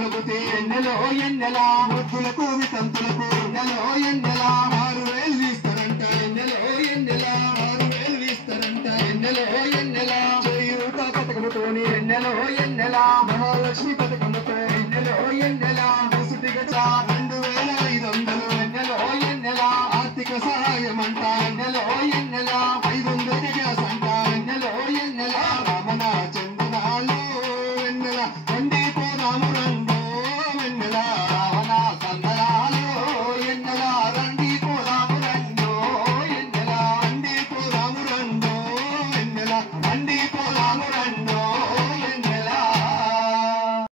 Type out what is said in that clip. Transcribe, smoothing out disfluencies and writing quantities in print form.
యువతి ఎన్నెలో ఎన్నెలా వృద్ధులకు వితంతులకు ఎన్నెలో ఎన్నెలా 6,000 ఇస్తారంట ఎన్నెలో ఎన్నెలా 6,000 ఇస్తారంట ఎన్నెలో ఎన్నెలా చేయూత పథకముతోని ఎన్నెలో ఎన్నెలా మహాలక్ష్మి పథకముతో